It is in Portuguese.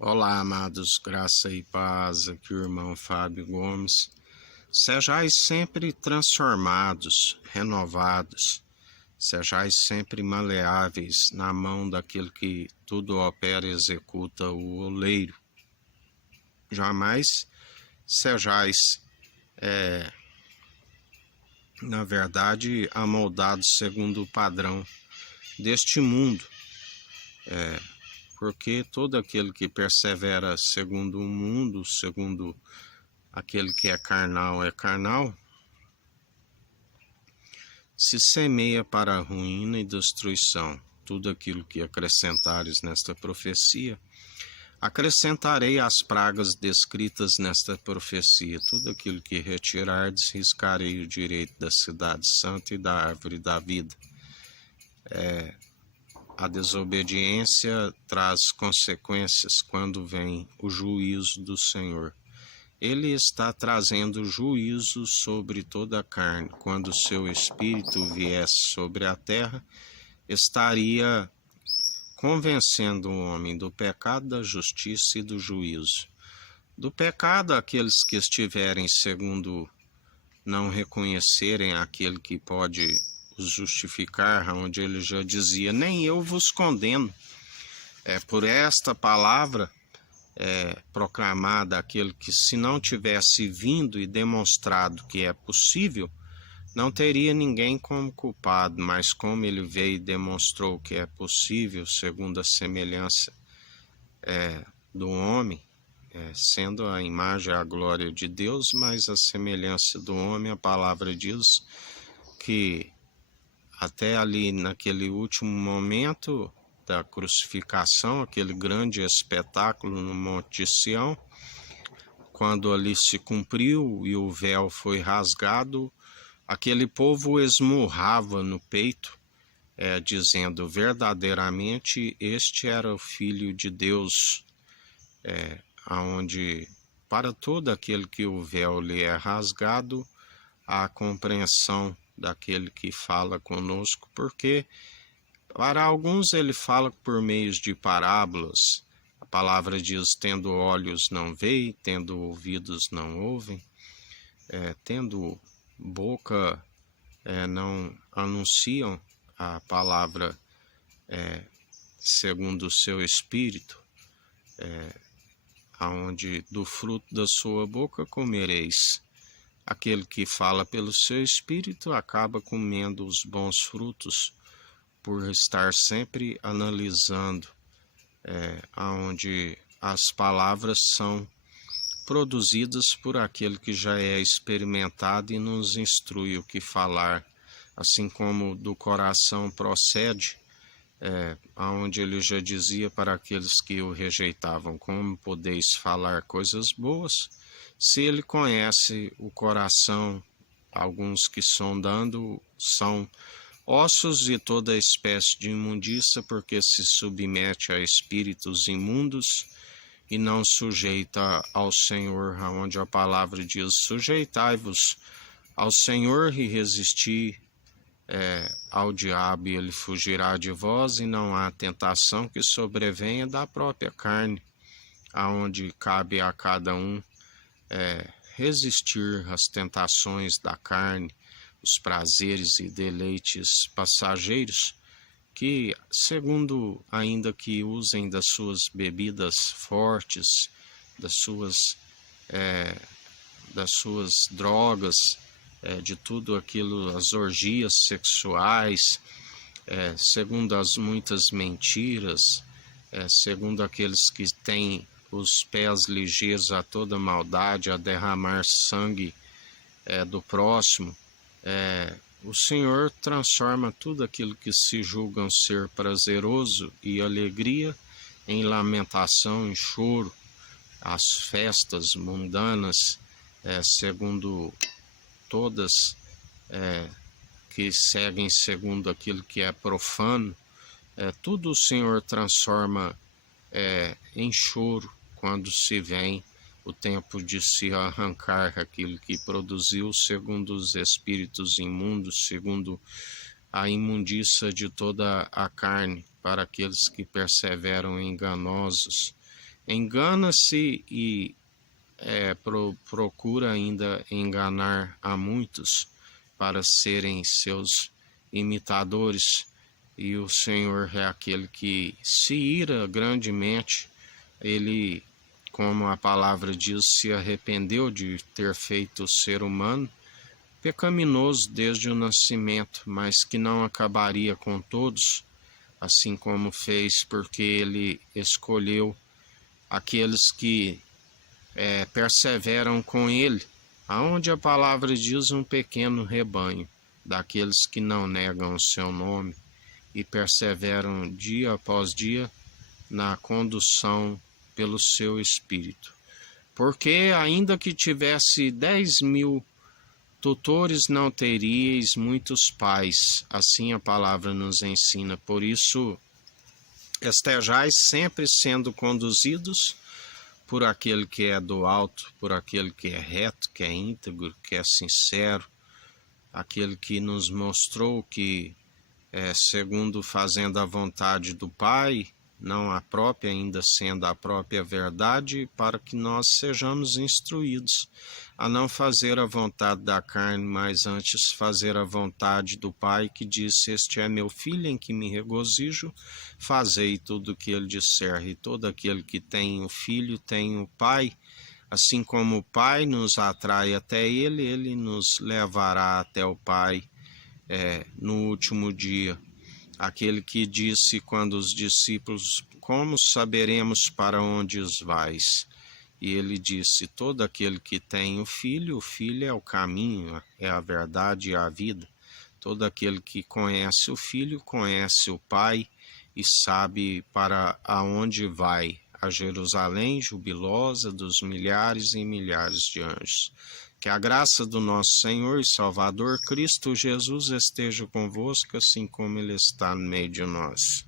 Olá, amados, graça e paz, aqui o irmão Fábio Gomes. Sejais sempre transformados, renovados, sejais sempre maleáveis na mão daquele que tudo opera e executa, o oleiro. Jamais sejais, na verdade, amoldados segundo o padrão deste mundo, porque todo aquele que persevera segundo o mundo, segundo aquele que é carnal, se semeia para a ruína e destruição. Tudo aquilo que acrescentares nesta profecia, acrescentarei as pragas descritas nesta profecia. Tudo aquilo que retirardes, riscarei o direito da cidade santa e da árvore da vida. A desobediência traz consequências quando vem o juízo do Senhor. Ele está trazendo juízo sobre toda a carne. Quando o seu espírito viesse sobre a terra, estaria convencendo o homem do pecado, da justiça e do juízo. Do pecado, aqueles que estiverem segundo não reconhecerem aquele que pode os justificar, onde ele já dizia, nem eu vos condeno. Por esta palavra proclamada, aquele que se não tivesse vindo e demonstrado que é possível, não teria ninguém como culpado, mas como ele veio e demonstrou que é possível, segundo a semelhança do homem, sendo a imagem a glória de Deus, mas a semelhança do homem, a palavra diz que até ali naquele último momento da crucificação, aquele grande espetáculo no Monte de Sião, quando ali se cumpriu e o véu foi rasgado, aquele povo esmurrava no peito, dizendo verdadeiramente este era o Filho de Deus, aonde para todo aquele que o véu lhe é rasgado, há a compreensão daquele que fala conosco, porque para alguns ele fala por meios de parábolas. A palavra diz, tendo olhos não veem, tendo ouvidos não ouvem, tendo boca não anunciam a palavra segundo o seu espírito, aonde do fruto da sua boca comereis. Aquele que fala pelo seu espírito acaba comendo os bons frutos, por estar sempre analisando aonde as palavras são produzidas por aquele que já é experimentado e nos instrui o que falar, assim como do coração procede, aonde ele já dizia para aqueles que o rejeitavam, como podeis falar coisas boas, se ele conhece o coração. Alguns que sondando são ossos e toda espécie de imundícia, porque se submete a espíritos imundos e não sujeita ao Senhor, onde a palavra diz, sujeitai-vos ao Senhor e resisti ao diabo, e ele fugirá de vós, e não há tentação que sobrevenha da própria carne, aonde cabe a cada um resistir às tentações da carne, os prazeres e deleites passageiros, que, segundo, ainda que usem das suas bebidas fortes, das suas drogas, de tudo aquilo, as orgias sexuais, segundo as muitas mentiras, segundo aqueles que têm os pés ligeiros a toda maldade, a derramar sangue do próximo, o Senhor transforma tudo aquilo que se julgam ser prazeroso e alegria em lamentação, em choro, as festas mundanas, segundo todas que seguem segundo aquilo que é profano, tudo o Senhor transforma em choro quando se vem o tempo de se arrancar aquilo que produziu segundo os espíritos imundos, segundo a imundícia de toda a carne, para aqueles que perseveram enganosos, engana-se e procura ainda enganar a muitos para serem seus imitadores, e o Senhor é aquele que se ira grandemente. Ele, como a palavra diz, se arrependeu de ter feito o ser humano pecaminoso desde o nascimento, mas que não acabaria com todos, assim como fez, porque ele escolheu aqueles que perseveram com ele, aonde a palavra diz um pequeno rebanho, daqueles que não negam o seu nome e perseveram dia após dia na condução pelo seu Espírito. Porque ainda que tivesse 10.000 tutores, não teríeis muitos pais, assim a palavra nos ensina. Por isso, estejais sempre sendo conduzidos por aquele que é do alto, por aquele que é reto, que é íntegro, que é sincero, aquele que nos mostrou que segundo fazendo a vontade do Pai, não a própria, ainda sendo a própria verdade, para que nós sejamos instruídos a não fazer a vontade da carne, mas antes fazer a vontade do Pai, que disse: este é meu filho em que me regozijo, fazei tudo o que ele disser. E todo aquele que tem o filho tem o Pai, assim como o Pai nos atrai até ele, ele nos levará até o Pai no último dia. Aquele que disse quando os discípulos: como saberemos para onde os vais? E ele disse: todo aquele que tem o Filho é o caminho, é a verdade e a vida. Todo aquele que conhece o Filho conhece o Pai e sabe para aonde vai, a Jerusalém jubilosa dos milhares e milhares de anjos. Que a graça do nosso Senhor e Salvador Cristo Jesus esteja convosco, assim como Ele está no meio de nós.